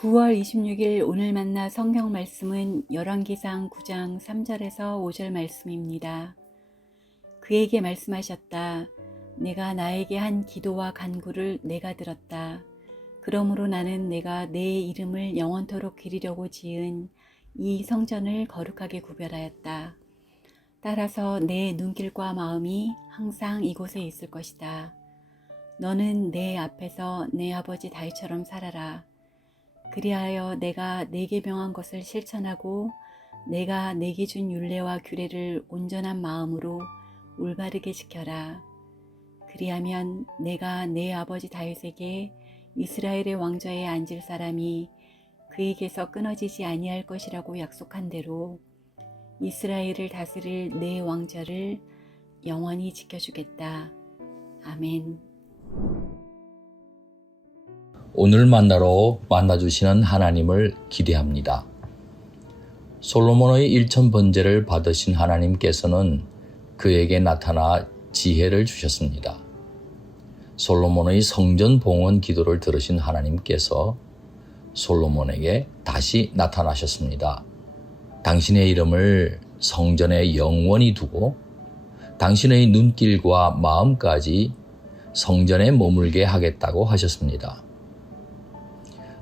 9월 26일 오늘 만나 성경 말씀은 열왕기상 9장 3절에서 5절 말씀입니다. 그에게 말씀하셨다. 내가 나에게 한 기도와 간구를 내가 들었다. 그러므로 나는 내가 내 이름을 영원토록 기리려고 지은 이 성전을 거룩하게 구별하였다. 따라서 내 눈길과 마음이 항상 이곳에 있을 것이다. 너는 내 앞에서 내 아버지 다윗처럼 살아라. 그리하여 내가 네게 명한 것을 실천하고 내가 네게 준 율례와 규례를 온전한 마음으로 올바르게 지켜라. 그리하면 내가 내 아버지 다윗에게 이스라엘의 왕좌에 앉을 사람이 그에게서 끊어지지 아니할 것이라고 약속한 대로 이스라엘을 다스릴 내 왕좌를 영원히 지켜주겠다. 아멘. 오늘 만나주시는 하나님을 기대합니다. 솔로몬의 1000번제를 받으신 하나님께서는 그에게 나타나 지혜를 주셨습니다. 솔로몬의 성전 봉헌 기도를 들으신 하나님께서 솔로몬에게 다시 나타나셨습니다. 당신의 이름을 성전에 영원히 두고 당신의 눈길과 마음까지 성전에 머물게 하겠다고 하셨습니다.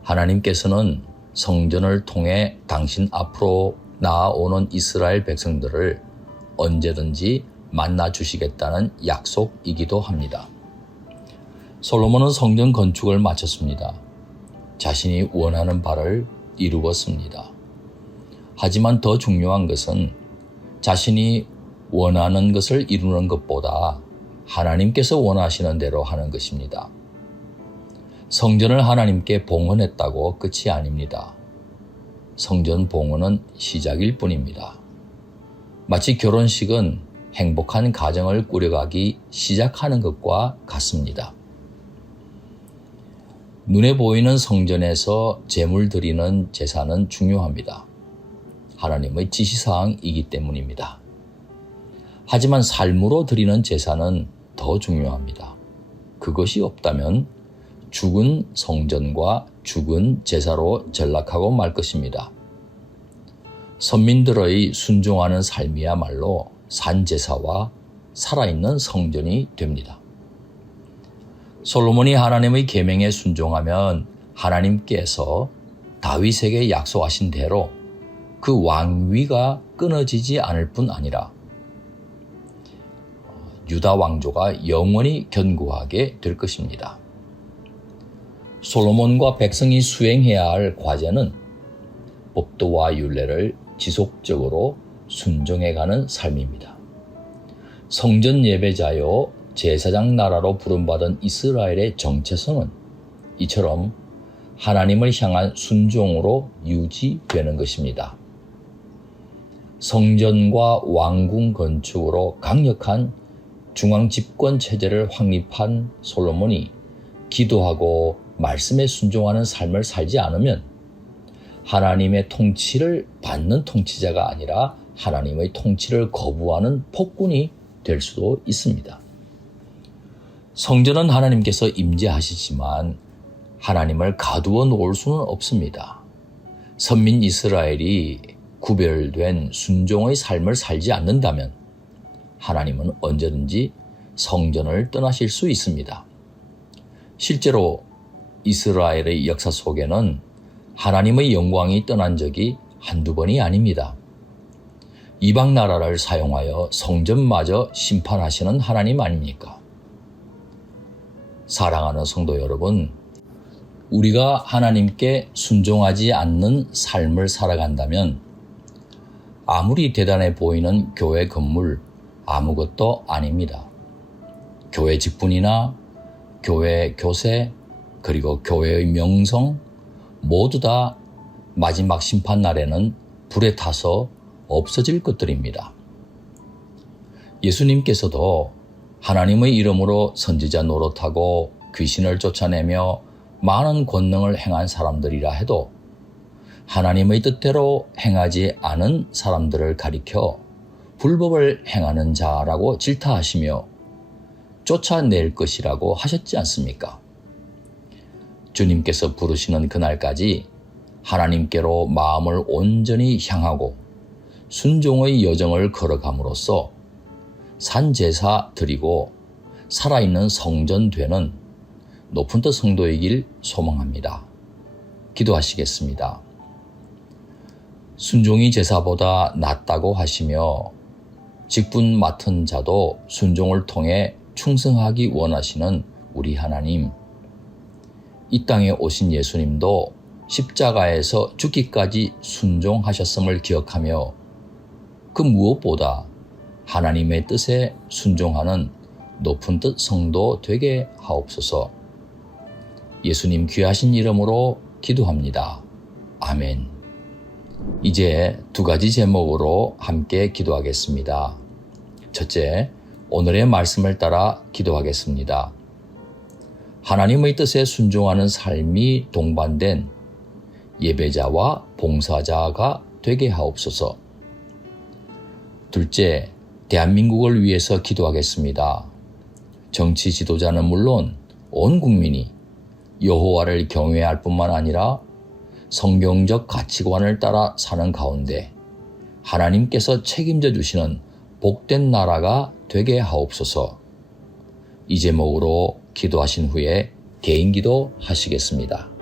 하나님께서는 성전을 통해 당신 앞으로 나아오는 이스라엘 백성들을 언제든지 만나 주시겠다는 약속이기도 합니다. 솔로몬은 성전 건축을 마쳤습니다. 자신이 원하는 바를 이루었습니다. 하지만 더 중요한 것은 자신이 원하는 것을 이루는 것보다 하나님께서 원하시는 대로 하는 것입니다. 성전을 하나님께 봉헌했다고 끝이 아닙니다. 성전 봉헌은 시작일 뿐입니다. 마치 결혼식은 행복한 가정을 꾸려가기 시작하는 것과 같습니다. 눈에 보이는 성전에서 제물 드리는 제사는 중요합니다. 하나님의 지시사항이기 때문입니다. 하지만 삶으로 드리는 제사는 더 중요합니다. 그것이 없다면 죽은 성전과 죽은 제사로 전락하고 말 것입니다. 선민들의 순종하는 삶이야말로 산제사와 살아있는 성전이 됩니다. 솔로몬이 하나님의 계명에 순종하면 하나님께서 다윗에게 약속하신 대로 그 왕위가 끊어지지 않을 뿐 아니라 유다 왕조가 영원히 견고하게 될 것입니다. 솔로몬과 백성이 수행해야 할 과제는 법도와 율례를 지속적으로 순종해가는 삶입니다. 성전 예배자요 제사장 나라로 부름받은 이스라엘의 정체성은 이처럼 하나님을 향한 순종으로 유지되는 것입니다. 성전과 왕궁 건축으로 강력한 중앙 집권 체제를 확립한 솔로몬이 기도하고 말씀에 순종하는 삶을 살지 않으면 하나님의 통치를 받는 통치자가 아니라 하나님의 통치를 거부하는 폭군이 될 수도 있습니다. 성전은 하나님께서 임재하시지만 하나님을 가두어 놓을 수는 없습니다. 선민 이스라엘이 구별된 순종의 삶을 살지 않는다면 하나님은 언제든지 성전을 떠나실 수 있습니다. 실제로 이스라엘의 역사 속에는 하나님의 영광이 떠난 적이 한두 번이 아닙니다. 이방 나라를 사용하여 성전마저 심판하시는 하나님 아닙니까? 사랑하는 성도 여러분, 우리가 하나님께 순종하지 않는 삶을 살아간다면 아무리 대단해 보이는 교회 건물 아무것도 아닙니다. 교회 직분이나 교회 교세 그리고 교회의 명성 모두 다 마지막 심판 날에는 불에 타서 없어질 것들입니다. 예수님께서도 하나님의 이름으로 선지자 노릇하고 귀신을 쫓아내며 많은 권능을 행한 사람들이라 해도 하나님의 뜻대로 행하지 않은 사람들을 가리켜 불법을 행하는 자라고 질타하시며 쫓아낼 것이라고 하셨지 않습니까? 주님께서 부르시는 그날까지 하나님께로 마음을 온전히 향하고 순종의 여정을 걸어감으로써 산제사 드리고 살아있는 성전 되는 높은 뜻 성도이길 소망합니다. 기도하시겠습니다. 순종이 제사보다 낫다고 하시며 직분 맡은 자도 순종을 통해 충성하기 원하시는 우리 하나님, 이 땅에 오신 예수님도 십자가에서 죽기까지 순종하셨음을 기억하며 그 무엇보다 하나님의 뜻에 순종하는 높은 뜻 성도 되게 하옵소서. 예수님 귀하신 이름으로 기도합니다. 아멘. 이제 두 가지 제목으로 함께 기도하겠습니다. 첫째, 오늘의 말씀을 따라 기도하겠습니다. 하나님의 뜻에 순종하는 삶이 동반된 예배자와 봉사자가 되게 하옵소서. 둘째, 대한민국을 위해서 기도하겠습니다. 정치 지도자는 물론 온 국민이 여호와를 경외할 뿐만 아니라 성경적 가치관을 따라 사는 가운데 하나님께서 책임져 주시는 복된 나라가 되게 하옵소서. 이 제목으로 기도하신 후에 개인 기도 하시겠습니다.